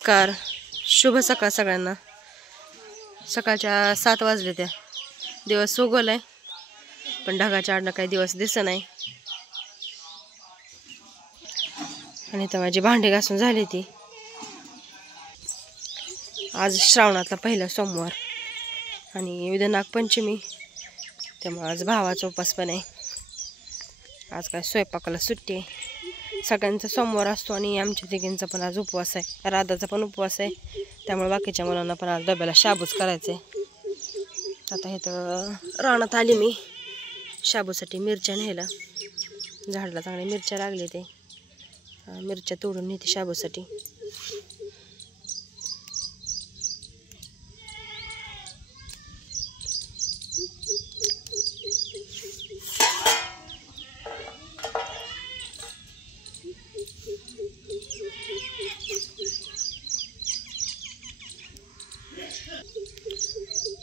Car शुभ सकाळ सगळ्यांना। सकाळच्या 7 वाजले त्या। दिवस उगवलाय पण ढगाच्या आडनं काही दिवस दिसत नाही। आणि तर माझी भांडी घासून झाली ती। आज श्रावणातला पहिला सोमवार आणि उद्या नागपंचमी, त्यामुळे आज भावाचा उपवास पण आहे। आज काय स्वयंपाकाला सुट्टी आहे। सगळ्यांचा सोमवार असतो आणि आमच्या तिघींचा पण आज उपवास आहे। राधाचा पण उपवास आहे, त्यामुळे बाकीच्या मुलांना पण आज डब्याला शाबूच करायचे। आता इथं रानात आली मी शाबूसाठी मिरच्या न्यायला। झाडाला चांगल्या मिरच्या लागले, ते मिरच्या तोडून नेते शाबूसाठी।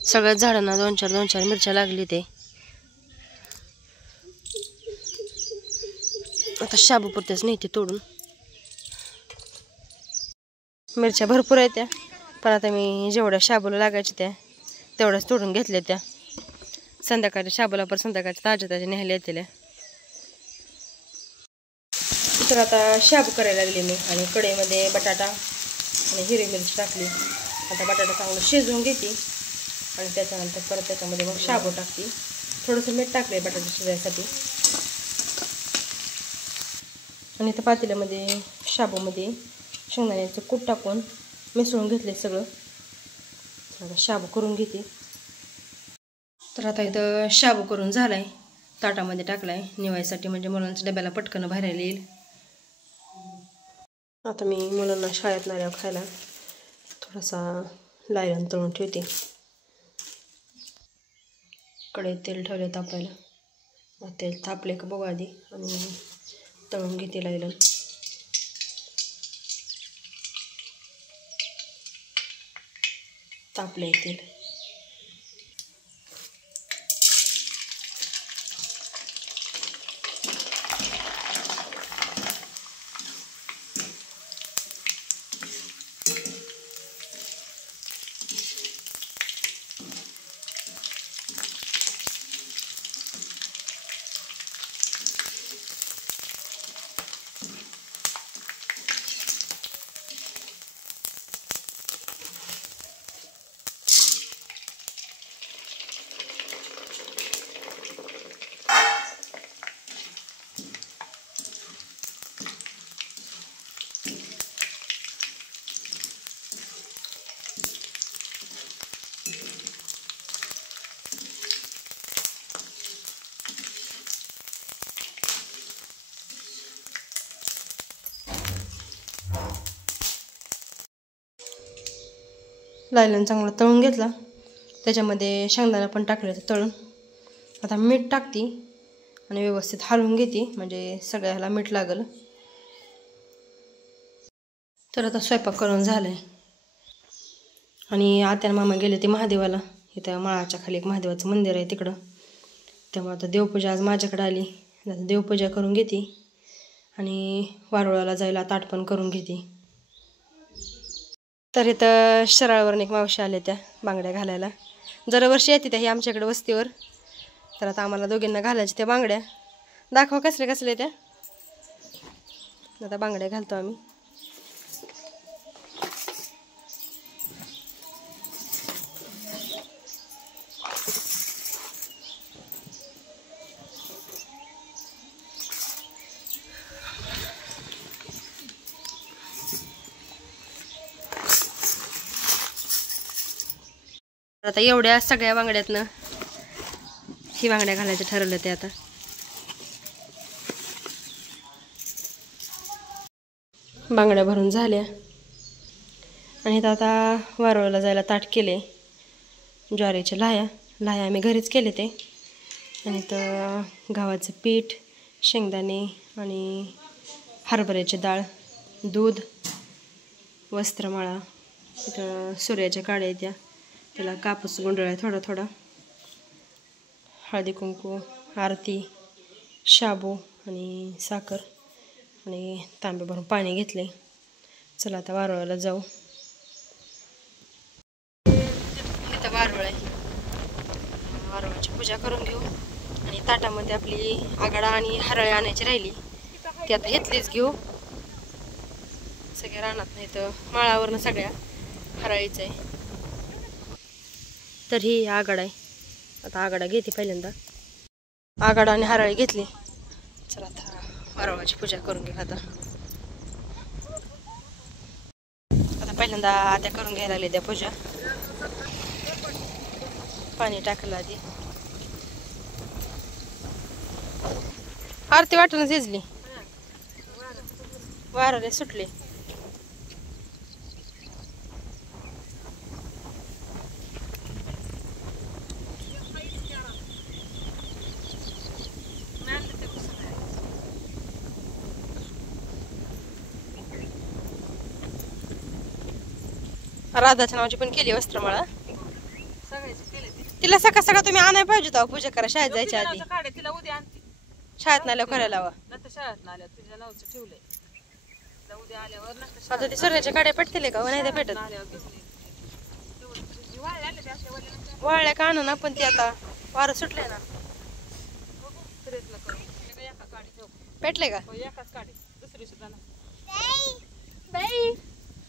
सगळ्याच झाडांना 2-4 मिरच्या लागली ते। आता शाबू पुरतेच नेते तोडून। मिरच्या भरपूर आहेत त्या, पण आता मी जेवढ्या शाबूला लागायच्या त्या तेवढ्याच तोडून घेतल्या त्या। संध्याकाळच्या शाबूला पण संध्याकाळच्या ताज्या न्यायला येतील। तर आता शाबू करायला लागले मी, आणि कढईमध्ये बटाटा आणि हिरवी मिरची टाकली। आता बटाटा चांगला शिजवून घेते आणि त्याच्यानंतर परत त्याच्यामध्ये मग शाबू टाकते। थोडंसं मीठ टाकले बटाटा शिजायसाठी। आणि त्या पातेल्यामध्ये शाबूमध्ये शेंगदाण्याचं कूट टाकून मिसळून घेतले सगळं। आता शाबू करून घेते। तर आता इथं शाबू करून झालाय, ताटामध्ये टाकलाय निवायसाठी, म्हणजे मुलांच्या डब्याला पटकन भरायला येईल। आता मी मुलांना शाळेत नाल्यावर खायला थोडासा लायलन तळून ठेवते। कढईत तेल ठेवले तापायला। तेल तापले का बघू आधी, आणि तळून घेते लायलन। तापले तेल। लायलन चांगला तळून घेतला, त्याच्यामध्ये शेंगदाणा पण टाकले तळून। आता मीठ टाकते आणि व्यवस्थित हलवून घेते, म्हणजे सगळ्याला मीठ लागल। तर आता स्वयंपाक करून झालाय, आणि आत्या मामा गेले ते महादेवाला। इथं माळाच्या खाली एक महादेवाचं मंदिर आहे तिकडं, त्यामुळे आता देवपूजा आज माझ्याकडे आली। आता देवपूजा करून घेते आणि वारुळाला जायला ताट पण करून घेते। तर इथं शराळवरून एक मावशी आले त्या बांगड्या घालायला। दरवर्षी येते त्या ही आमच्याकडे वस्तीवर। तर आता आम्हाला दोघींना घालायच्या त्या बांगड्या। दाखवा कसले कसले त्या। आता बांगड्या घालतो आम्ही। आता एवढ्या सगळ्या बांगड्यातनं ही बांगड्या घालायचं ठरवलं ते। आता बांगड्या भरून झाल्या, आणि आता वारुळाला जायला ताट केले। ज्वारीच्या लाह्या आम्ही घरीच केले ते, आणि तर गव्हाचं पीठ, शेंगदाणे आणि हरभऱ्याची डाळ, दूध, वस्त्रमाळा, इथं सूर्याच्या काड्या त्या, त्याला कापूस गुंडळाय थोडा थोडा, हळदी कुंकू, आरती, शाबू आणि साखर आणि तांबे भरून पाणी घेतले। चला आता वारुळाला जाऊ। पूजा करून घेऊ आणि ताटामध्ये आपली आघाडा आणि हरळ आणायची राहिली ती आता घेतलीच घेऊ. सगळ्या रानात नाही तर माळावरनं सगळ्या हरळीचं आहे. तर ही आघाडा आहे. आता आघाडा घेते पहिल्यांदा. आघाडा आणि हरळी घेतली. चला आता वारवाची पूजा करून घेऊ. आता पहिल्यांदा आत्या करून घ्यायला लागली त्या पूजा. पाणी टाकलं आधी. आरती वाटून झिजली. वाराले सुटले. राधाच्या नावाची पण केली वस्त्रमाळा. तिला सकाळ सकाळ तुम्ही आणाय पाहिजे होता पूजा करा शाळेत जायच्या आधी. तिला उद्या आणते. शाळेत नाल्यावर करायला हवा. नंतर शाळेत आल्यावर तुझ्या नावचं ठेवलंय. उद्या आल्यावर आता ते सूर्याच्या काड्या पेटतील का नाही त्या पेटत. वाळल्या का आणू ना पण ती आता वारं सुटले ना. पेटले का एकाच काढे दुसरी सुद्धा ना.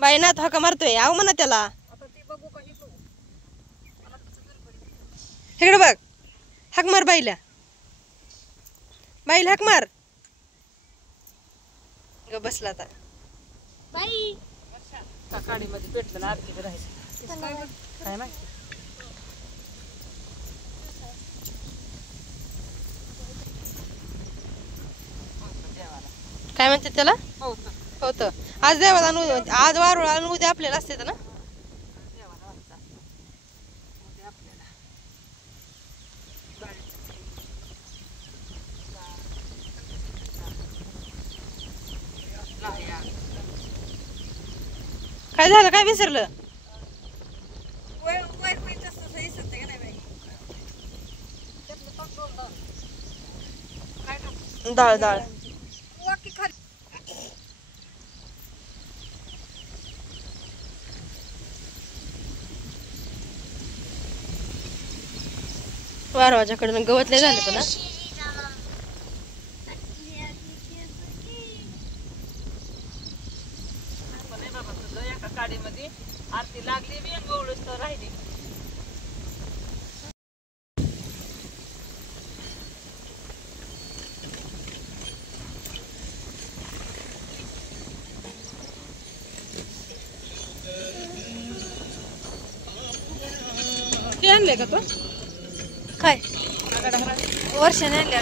बाई ना तो हका मारतोय. आव म्हणा त्याला. आता ती बघू काही बघू. इकडे बघ. हाक मार बाईला. बाईला हाक मार. ग बसला आता. बाई काडीमध्ये पेटलं ना आरती राहायचं काय माहिती. काय म्हणते त्याला. होतं आज देवाला आज वारुळा आणि उद्या आपल्याला असते ना. काय झालं काय विसरलं. डाळ डाळ वारवाच्याकडनं गवतले झाले पण एका काडीमध्ये आरती लागली बी गवळूस तर राहिली. ते आणले का तो काय वर्षाने आणले.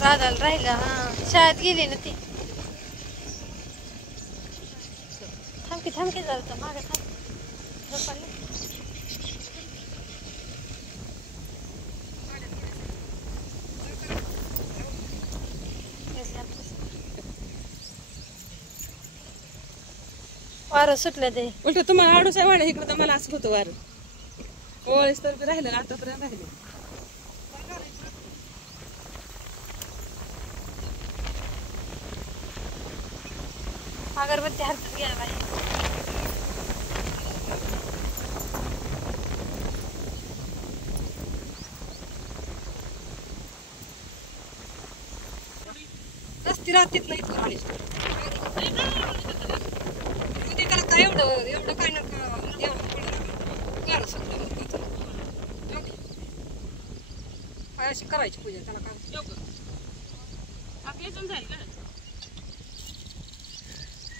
राधाला राहिला. हा शाळेत गेली ना ती. थांबकी थांबकी झालं मागे थांब. वारं सुटलं ते. उलट तुम्हाला आडूस आहे वाढ इकडं तर मला असं होतं वारं. ओळीस तर राहिलं ना आतापर्यंत राहिले. अगरबत्ती हातात घ्या बाई. रस्ती राहतीत नाही त्याला काय एवढं काय नका अशी करायची पूजा त्याला काय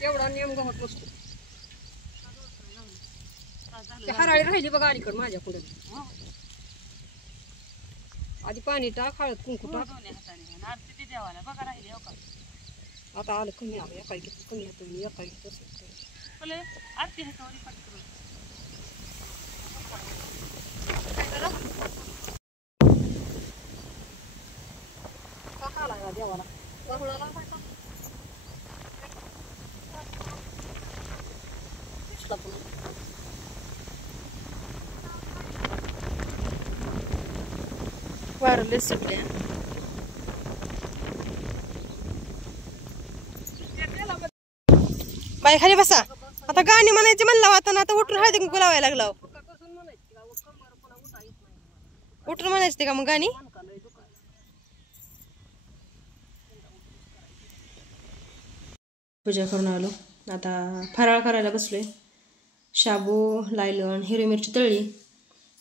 एवढा नियम गमत नसतो. हराळी राहिली बघा अलीकडं माझ्या पुढे. आधी पाणी टाक हळद कुंकू टाक. आता आलं कमी आलं एका कमी येतो मी एका देवाला वारले सुटल्या. बाई खाली बसा. आता गाणी म्हणायची म्हणलं आता आता उठून हळदी कुंकू लावायला लागला. उठून म्हणायची का मग गाणी? पूजा करून आलो. आता फराळ करायला बसलोय. शाबू, लायलण, हिरवी मिरची तळली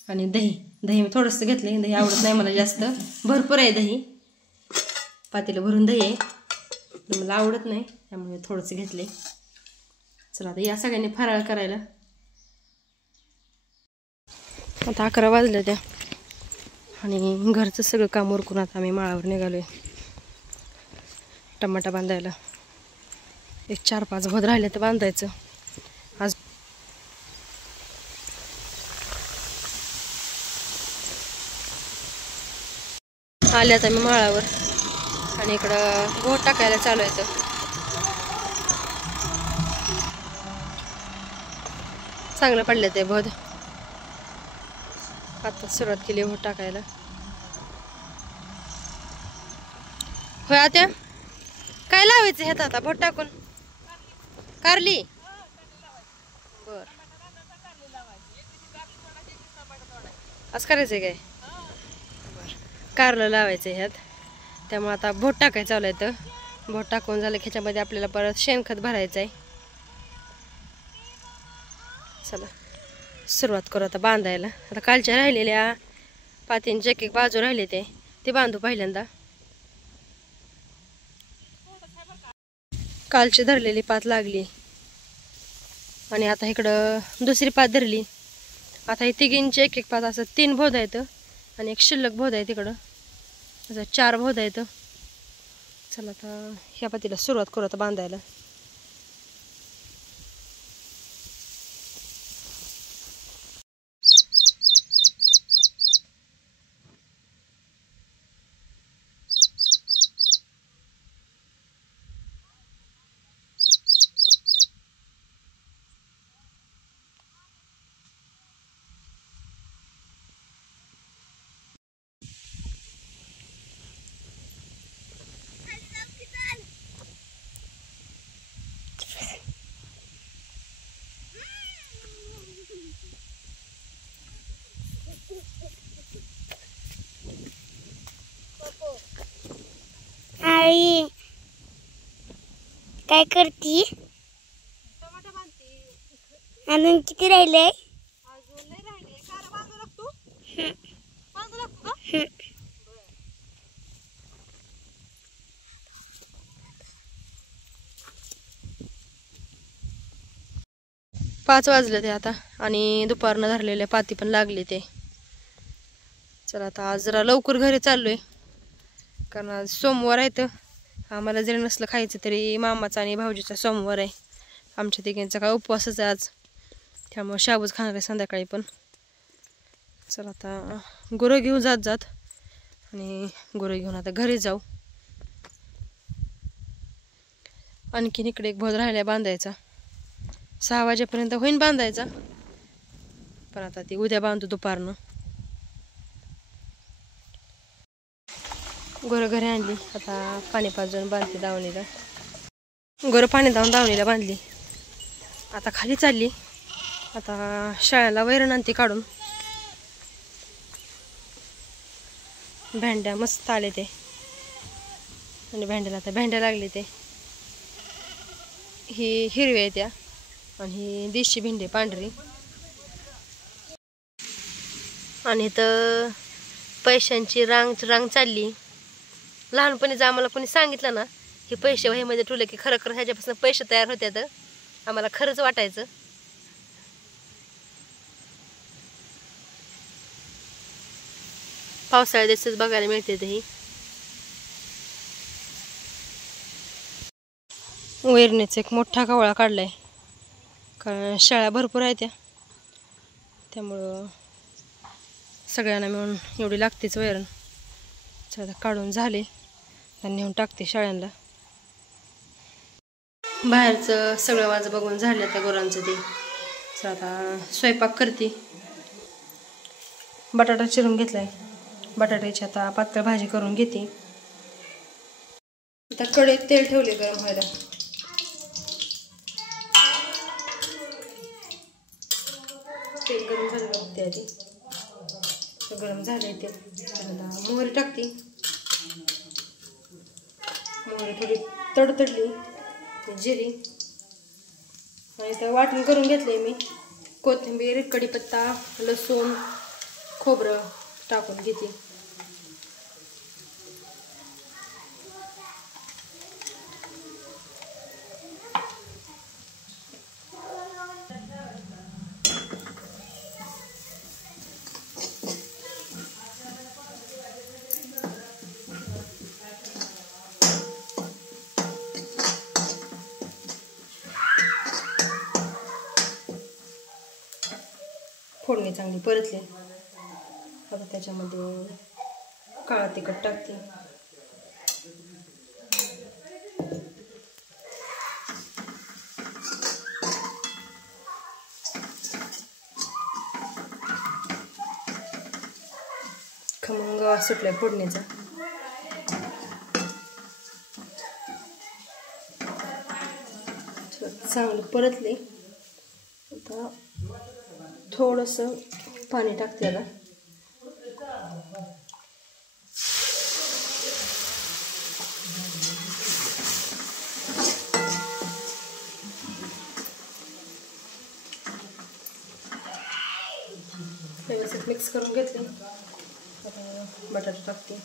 आणि दही. दही मी थोडंसं घेतलंय. दही आवडत नाही मला जास्त. भरपूर आहे दही. पातेलं भरून दही आहे. मला आवडत नाही त्यामुळे थोडंसं घेतले. चला आता या सगळ्यांनी फराळ करायला. आता 11 वाजले त्या आणि घरचं सगळं काम उरकून आता आम्ही माळावर निघालोय टमाटा बांधायला. एक 4-5 भोद राहिले तर बांधायचं आज. आले आता मी माळावर आणि इकडं भोद टाकायला चालू आहे. चांगलं पडले ते भोद. आता सुरुवात केली भोद टाकायला. होय आत्या काय लावायचं ह्यात आता भोद टाकून? कारली. बर असं करायचंय काय? बर कारलं लावायचं ह्यात. त्यामुळे आता भोद टाकायचं चालू आहे. तर भोद टाकून झालं की ह्याच्यामध्ये आपल्याला परत शेणखत भरायचं आहे. चला सुरुवात करू आता बांधायला. आता कालच्या राहिलेल्या पातींचे एक बाजू राहिले ते बांधू पहिल्यांदा. कालची धरलेली पात लागली आणि आता इकडं दुसरी पात धरली. आता हे तिघींचे एक पात असं 3 भोद आहेत आणि एक शिल्लक भोद आहे तिकडं. असं 4 भोद आहेत. चला आता ह्या पातीला सुरुवात करू आता बांधायला. आई काय करती? टमाटा बांधते. अजून किती राहिले? अजून नाही राहिले. कार बांधू लागतो. बांधू लागतो का? 5 वाजले ते आता आणि दुपारनं धरलेले पाती पण लागले ते. चला आता आज जरा लवकर घरी चाललोय कारण आज सोमवार आहे. तर आम्हाला जरी नसलं खायचं तरी मामाचा आणि भाऊजीचा सोमवार आहे. आमच्या तिघांचा काय उपवासच आहे आज. त्यामुळे शाबूच खाणार आहे संध्याकाळी पण. चला आता गुरं घेऊन जात आणि गुरं घेऊन आता घरी जाऊ. आणखीन इकडे एक भोद राहिला बांधायचा. 6 वाजेपर्यंत होईन बांधायचा. पण आता ती उद्या बांधतो दुपारनं. गुरं घरी आणली. आता पाणी पाजून बांधली दावणीला. गुरं पाणी दावून दावणीला बांधली. आता खाली चालली. आता शाळेला वैरण आणते काढून. भेंड्या मस्त आले ते आणि भेंड्याला आता भेंड्या लागले ते. ही हिरवी आहे त्या आणि ही देशी भेंडी पांढरी. आणि तर पैशांची रांग चालली. लहानपणीच आम्हाला कोणी सांगितलं ना हे पैसे वहीमध्ये ठेवले की खरं ह्याच्यापासून पैसे तयार होतात. आम्हाला खरंच वाटायचं. पावसाळ्यात दिवसाच बघायला मिळते ही. वैरणीचा एक मोठा कवळा काढलाय कारण शाळा भरपूर आहे त्यामुळं सगळ्यांना मिळून एवढी लागतेच वैरण. चला काढून झाले आणि नेऊन टाकते शाळांना. बाहेरचं सगळं माझं बघून झालं त्या गुरांचं ते. तर आता स्वयंपाक करते. बटाटा चिरून घेतलाय. बटाट्याची आता पातळ भाजी करून घेते. आता कढईत तेल ठेवले गरम व्हायला. तेल गरम झालं बघते आधी. तर गरम झालंय तेल. आता मोहरी टाकते. मोहरी थोडी तडतडली जिरी आणि आता वाटण करून घेतले मी. कोथिंबीर, कढीपत्ता, लसूण, खोबरं टाकून घेते. फोडणी चांगली परतली. आता त्याच्यामध्ये काळं तिखट टाकते. खमंग वास सुटलाय फोडणीचा. चांगलं परतले. आता थोडंसं पाणी टाकते. आता व्यवस्थित मिक्स करून घेतले. आता बटाटा टाकते.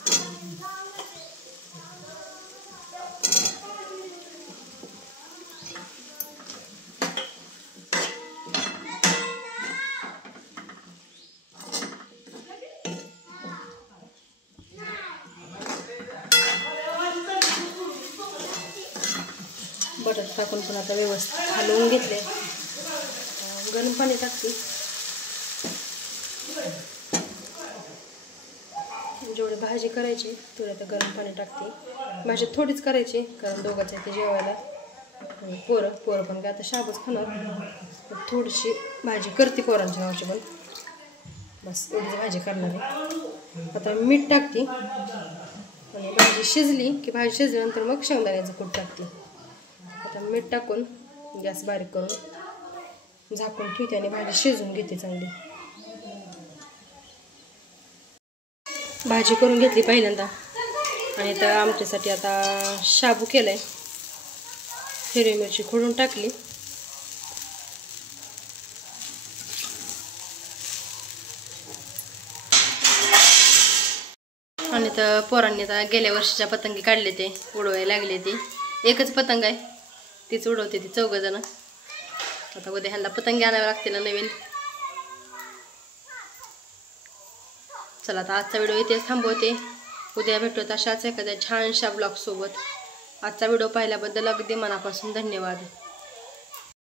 बटाटा टाकून पण आता व्यवस्थित हलवून घेतले. गरम पाणी टाकते. जेवढी भाजी करायची तेवढी आता गरम पाणी टाकते. भाजी थोडीच करायची कारण दोघांच्या इथे जेवायला. पोरं पण काय आता शाबूच खाणार. थोडीशी भाजी करते पोरांच्या नावाची पण. बस एवढीच भाजी करणार आहे. आता मीठ टाकते आणि भाजी शिजली की भाजी शिजल्यानंतर मग शेंगदाण्याचं कूट टाकते. आता मीठ टाकून गॅस बारीक करून झाकून ठेवते आणि भाजी शिजवून घेते चांगली. भाजी करून घेतली पहिल्यांदा आणि तर आमच्यासाठी आता शाबू केलाय. हिरवी मिरची खोडून टाकली. आणि तर पोरांनी आता गेल्या वर्षीच्या पतंगी काढले ते उडवायला लागले. ते एकच पतंग आहे तीच उडवते ती 4 जण. आता उद्या ह्यांना पतंगी आणावं लागते ना नवीन. चला आता आजचा व्हिडिओ इथेच थांबवते. उद्या भेटूत अशाच एखाद्या छानशा ब्लॉग सोबत. आजचा व्हिडिओ पाहिल्याबद्दल अगदी मनापासून धन्यवाद.